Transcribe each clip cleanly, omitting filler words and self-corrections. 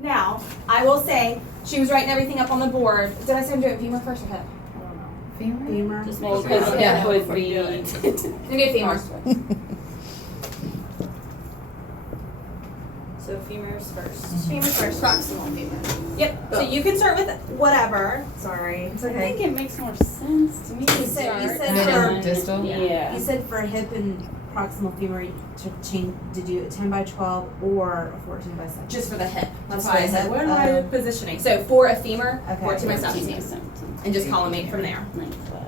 Now, I will say, she was writing everything up on the board. Did I say I'm doing femur first or hip? Femur? Just Well, make sure. because Yeah. it would be. I'm gonna do femur. So femurs first. Femur first. Proximal femur. Yep. So you can start with whatever. Sorry. It's I okay. think it makes more sense to me to You said- you start. said Middle, for- distal? Yeah. You said for hip and proximal femur to do a 10 by 12 or a 14 by 7. Just for the hip. That's Just why for I the said, hip. what am I positioning? So for a femur, Okay. 14 by 17. 17. And just collimate from there. Lengthwise.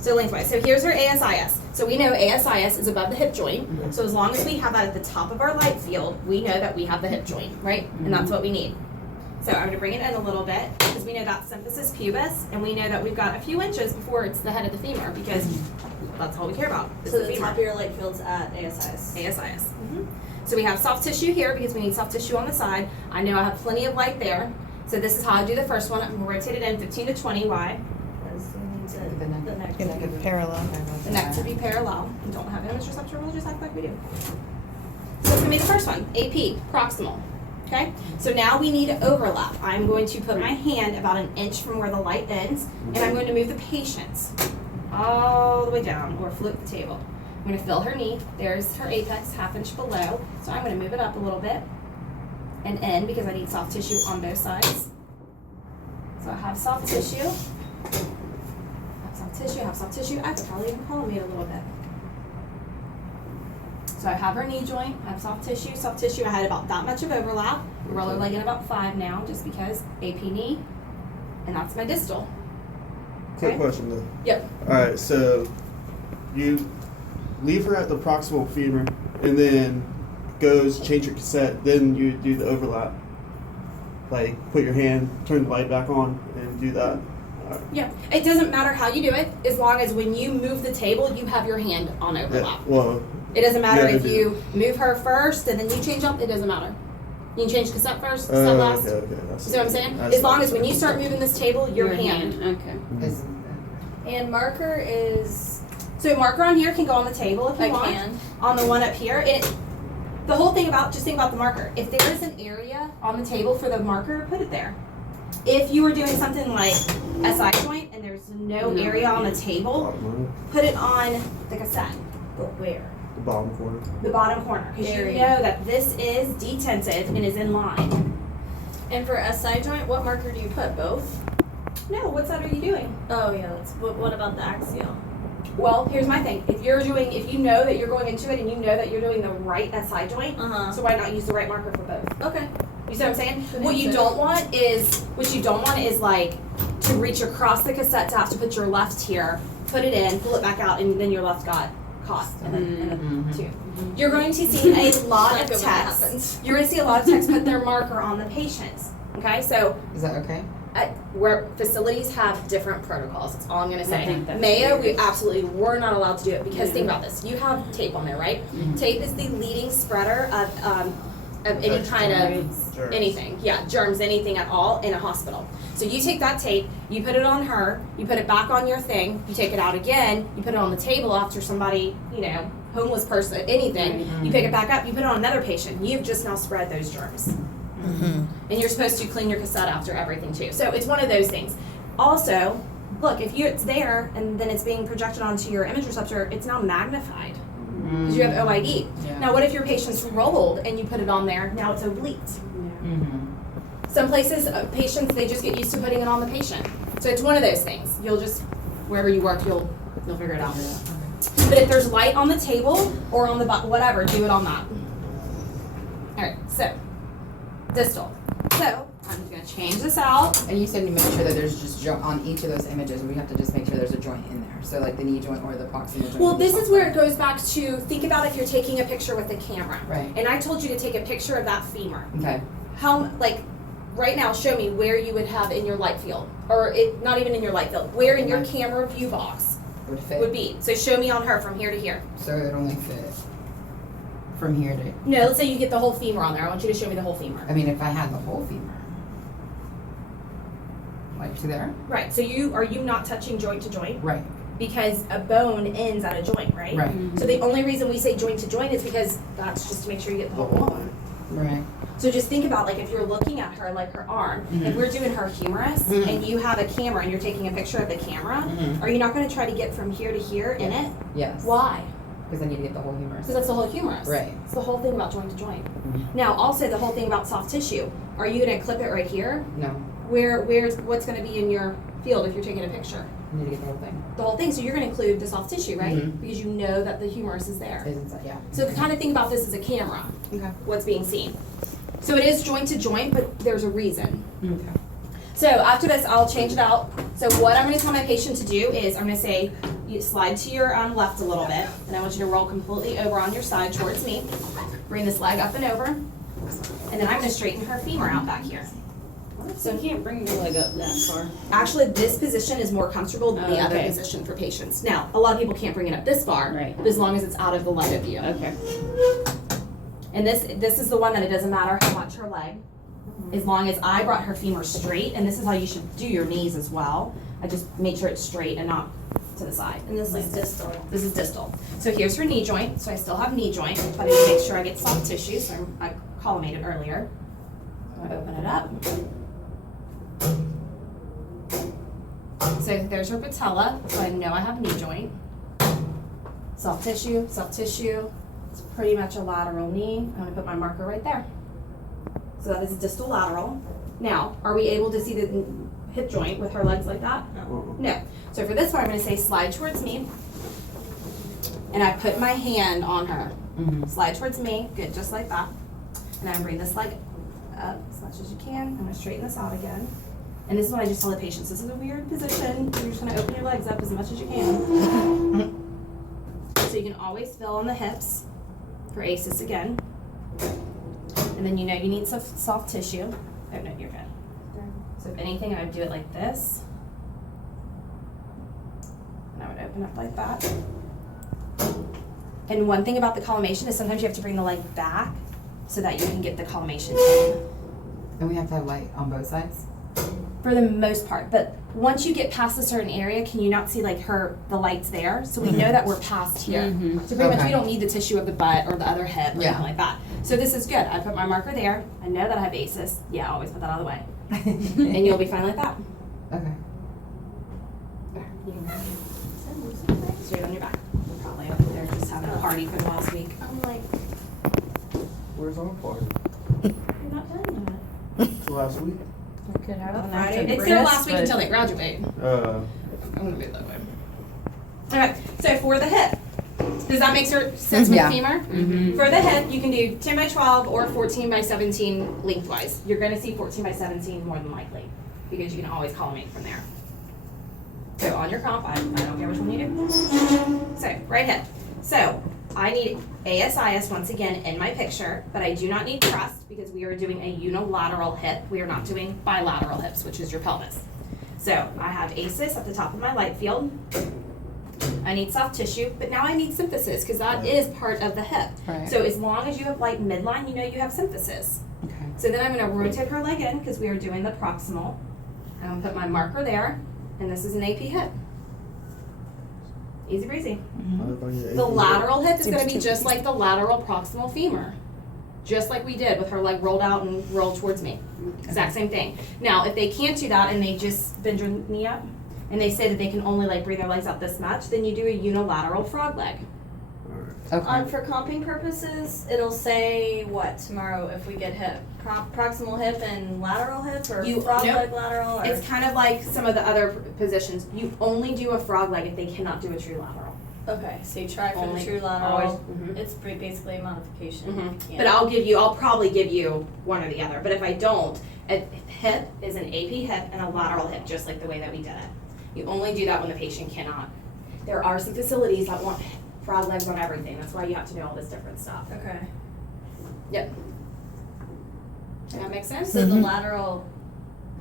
So lengthwise. So here's our ASIS. So we know ASIS is above the hip joint. So as long as we have that at the top of our light field, we know that we have the hip joint, right? And that's what we need. So I'm going to bring it in a little bit because we know that's symphysis pubis, and we know that we've got a few inches before it's the head of the femur because that's all we care about is So the the femur. top of your light field's at ASIS. ASIS. So we have soft tissue here because we need soft tissue on the side. I know I have plenty of light there. So this is how I do the first one. I'm going to rotate it in 15 to 20. Why? Because it needs The neck. the neck. Gonna be parallel. The neck to be parallel. We don't have image receptor, we'll just act like we do. So it's gonna be the first one, AP, proximal. Okay? So now we need to overlap. I'm going to put my hand about an inch from where the light ends, and I'm going to move the patient all the way down or flip the table. I'm gonna feel her knee. There's her apex, half inch below. So I'm gonna move it up a little bit and in because I need soft tissue on both sides. So I have soft tissue. Have soft tissue. I could probably even collimate a little bit. So I have her knee joint, I have soft tissue. I had about that much of overlap. Roll her leg in about 5 now, just because AP knee, and that's my distal. Quick Okay. question though. Yep. Alright, so you leave her at the proximal femur and then change your cassette, then you do the overlap. Like put your hand, turn the light back on and do that. Alright. Yeah. It doesn't matter how you do it, as long as when you move the table, you have your hand on overlap. Yeah, well, It doesn't matter Yeah, if I do. you move her first and then you change up. It doesn't matter. You can change cassette first, cassette last. okay, that's You see what I'm saying? that's As long what as when you start moving this table, your hand. Okay. Is, And marker is, so marker on here can go on the table if you I want. can. On the one up here. And the whole thing about, just think about the marker. If there is an area on the table for the marker, put it there. If you were doing something like SI joint and there's no area on the table, bottom one, put it on the cassette, But where? the bottom corner. the bottom corner. Because you Area. know that this is detented and is in line. And for SI joint, what marker do you put? Both? No, what side are you doing? Oh yeah, that's what about the axial? Well, here's my thing. If you know that you're going into it and you know that you're doing the right SI joint, Uh-huh. so why not use the right marker for both? Okay. You see what I'm saying? That What makes you sense. don't want is like to reach across the cassette to have to put your left here, put it in, pull it back out, and then your left got caught in the two. You're going to see a lot Not of good when that techs. happens. You're going to see a lot of techs put their marker on the patients. Okay, so is that okay? where facilities have different protocols. That's all I'm going to say. I think that's Mayo, we weird. absolutely were not allowed to do it because think about this. You have tape on there, right? Tape is the leading spreader of any kind of Germs. anything. Yeah, germs, anything at all in a hospital. So you take that tape, you put it on her, you put it back on your thing, you take it out again, you put it on the table after somebody, homeless person, anything. You pick it back up, you put it on another patient. You've just now spread those germs. And you're supposed to clean your cassette after everything too. So it's one of those things. Also, look, if it's there and then it's being projected onto your image receptor, it's now magnified because you have OID. Yeah. Now, what if your patient's rolled and you put it on there? Now it's oblique. Mm-hmm. Some places, patients, they just get used to putting it on the patient. So it's one of those things. You'll just, wherever you work, you'll figure it out. But if there's light on the table or on the whatever, do it on that. All right, so distal. So I'm just gonna change this out. And you said to make sure that there's just on each of those images, we have to just make sure there's a joint in there. So like the knee joint or the proximal joint. Well, this is where it goes back to think about if you're taking a picture with the camera. Right. And I told you to take a picture of that femur. Okay. How, right now, show me where you would have in your light field, or not even in your light field, where in your camera view box Would fit. would be. So show me on her from here to here. So it only fit from here to. No, let's say you get the whole femur on there. I want you to show me the whole femur. I mean, if I had the whole femur, like to there. Right. So are you not touching joint to joint? Right. Because a bone ends at a joint, right? Right. So the only reason we say joint to joint is because that's just to make sure you get the whole bone. Right. So just think about like if you're looking at her, like her arm, if we're doing her humerus and you have a camera and you're taking a picture of the camera, are you not going to try to get from here to here in it? Yes. Why? Because I need to get the whole humerus. Because that's the whole humerus. Right. It's the whole thing about joint to joint. Now, also the whole thing about soft tissue. Are you going to clip it right here? No, What's going to be in your field if you're taking a picture? I need to get the whole thing. The whole thing. So you're going to include the soft tissue, right? Mhm. Because you know that the humerus is there. Is inside, yeah. So kind of think about this as a camera. Okay. What's being seen. So it is joint to joint, but there's a reason. Okay. So after this, I'll change it out. So what I'm going to tell my patient to do is I'm going to say, you slide to your left a little bit, and I want you to roll completely over on your side towards me. Bring this leg up and over, and then I'm going to straighten her femur out back here. So you can't bring your leg up that far. Actually, this position is more comfortable than the Oh, other okay. position for patients. Now, a lot of people can't bring it up this far, Right. but as long as it's out of the leg of view. Okay. And this is the one that it doesn't matter how much her leg, as long as I brought her femur straight, and this is how you should do your knees as well. I just make sure it's straight and not to the side. And this is distal. This is distal. So here's her knee joint. So I still have knee joint, but I need to make sure I get soft tissue. So I collimated earlier. So I open it up. So there's her patella. So I know I have knee joint. Soft tissue, soft tissue. It's pretty much a lateral knee. I'm gonna put my marker right there. So that is distal lateral. Now, are we able to see the hip joint with her legs like that? No. So for this one, I'm going to say slide towards me. And I put my hand on her. Slide towards me. Good, just like that. And I'm going to bring this leg up as much as you can. I'm going to straighten this out again. And this is what I just tell the patients. This is a weird position. You're just going to open your legs up as much as you can. So you can always fill on the hips for ACEs again. And then you know you need some soft tissue. Oh no, you're good. So if anything, I would do it like this. And I would open up like that. And one thing about the collimation is sometimes you have to bring the leg back so that you can get the collimation in. And we have to have light on both sides? For the most part, but once you get past a certain area, can you not see like the lights there? So we know that we're past here. So pretty much Okay. we don't need the tissue of the butt or the other hip or Yeah. anything like that. So this is good. I put my marker there. I know that I have ACEs. Yeah, always put that out of the way. And you'll be fine like that. Okay. There, you can straight on your back. You're probably up there just having a party for the last week. I'm like, Where's our party? You're not done yet. Last week? We could have an Friday. after It's their Chris, last week but- until they graduate. Uh, I'm gonna be that way. Okay, so for the hip, does that make sense with Yeah. the femur? For the hip, you can do 10 by 12 or 14 by 17 lengthwise. You're gonna see 14 by 17 more than likely because you can always collimate from there. So on your comp, I don't care which one you do. So right hip. So I need ASIS once again in my picture, but I do not need crust because we are doing a unilateral hip. We are not doing bilateral hips, which is your pelvis. So I have ASIS at the top of my light field. I need soft tissue, but now I need symphysis because that is part of the hip. Right. So as long as you have light midline, you know you have symphysis. Okay. So then I'm going to rotate her leg in because we are doing the proximal. I'm going to put my marker there, and this is an AP hip. Easy breezy. The lateral hip is going to be just like the lateral proximal femur. Just like we did with her leg rolled out and rolled towards me. Exact same thing. Now, if they can't do that and they just bend your knee up and they say that they can only like bring their legs out this much, then you do a unilateral frog leg. Okay. for comping purposes, it'll say what tomorrow if we get hip? Proximal hip and lateral hip or You- frog nope. leg lateral? Or? It's kind of like some of the other positions. You only do a frog leg if they cannot do a true lateral. Okay, so you try for Only- the true lateral. always, mhm. It's basically a modification. Mhm. Yeah. But I'll probably give you one or the other. But if I don't, a hip is an AP hip and a lateral hip, just like the way that we did it. You only do that when the patient cannot. There are some facilities that want frog legs on everything. That's why you have to do all this different stuff. Okay. Yep. Does that make sense? So the lateral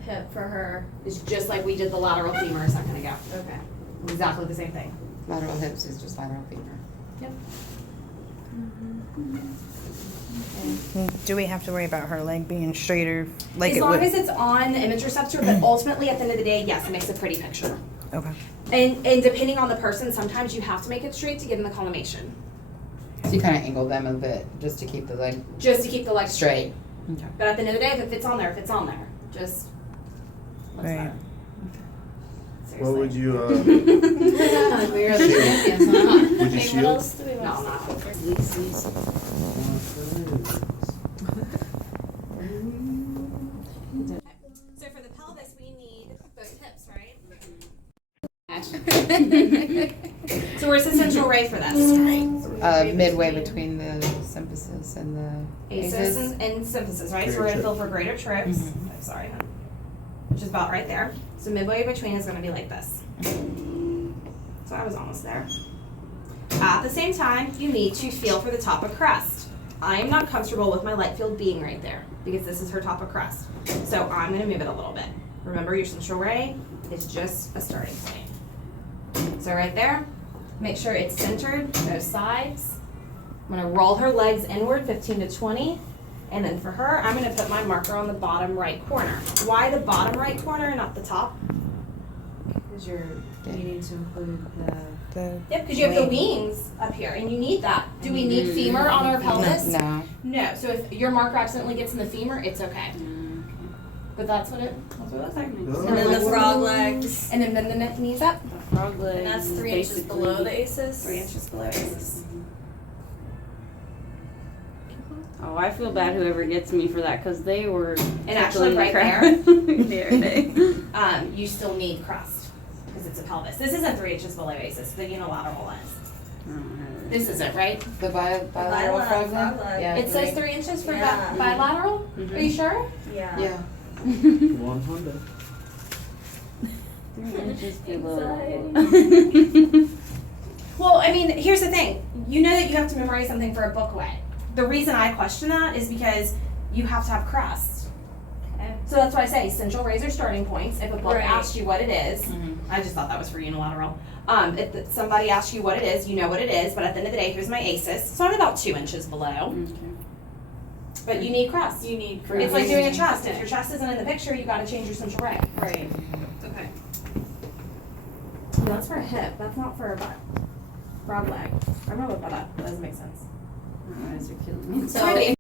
hip for her. It's just like we did the lateral femur a second ago. Okay. Exactly the same thing. Lateral hips is just lateral femur. Do we have to worry about her leg being straighter, like As it long would? as it's on the image receptor, but ultimately at the end of the day, yes, it makes a pretty picture. Okay. And depending on the person, sometimes you have to make it straight to give them the collimation. So you kind of angle them a bit just to keep the leg Just to keep the leg straight. Okay. But at the end of the day, if it fits on there, it fits on there. Just what's Right. better? What would you, We're the champions, huh? would you Okay, what shield? else do we No, want I'm to not. So for the pelvis, we need both hips, right? So where's the central ray for this? Midway between the symphysis and the ACES and symphysis, right? So we're gonna Greater feel for greater trips. Oh, sorry, hon. Which is about right there. So midway between is gonna be like this. So I was almost there. At the same time, you need to feel for the top of crest. I am not comfortable with my light field being right there because this is her top of crest. So I'm gonna move it a little bit. Remember, your central ray is just a starting point. So right there, make sure it's centered, both sides. I'm gonna roll her legs inward 15 to 20. And then for her, I'm gonna put my marker on the bottom right corner. Why the bottom right corner, not the top? Because you're needing to include the. Yep, because you have the wings up here, and you need that. Do we need femur on our pelvis? No. No. So if your marker accidentally gets in the femur, it's okay. But that's what it looks like. And then the frog legs. And then bend the knees up. Frog legs. And that's 3 inches below the ACES. 3 inches below ACES. Oh, I feel bad whoever gets me for that because they were. And actually, right there, you still need crust because it's a pelvis. This isn't 3 inches below ACES. The unilateral is. This isn't right. The bilateral frog leg? leg. Yeah. It says 3 inches for Yeah. bilateral. Are you sure? Yeah. Yeah. 100. 3 inches below. Well, I mean, here's the thing. You know that you have to memorize something for a booklet. The reason I question that is because you have to have crust. Okay. So that's why I say central razor starting points. If a book Right. asks you what it is, I just thought that was for unilateral. If somebody asks you what it is, you know what it is. But at the end of the day, here's my ACES. So I'm about 2 inches below. But you need crust. You need It's like doing a chest. If your chest isn't in the picture, you got to change your central ray. Right. Okay. No, that's for a hip. That's not for a butt. Frog leg. I'm gonna look that up. That doesn't make sense. My eyes are killing me. So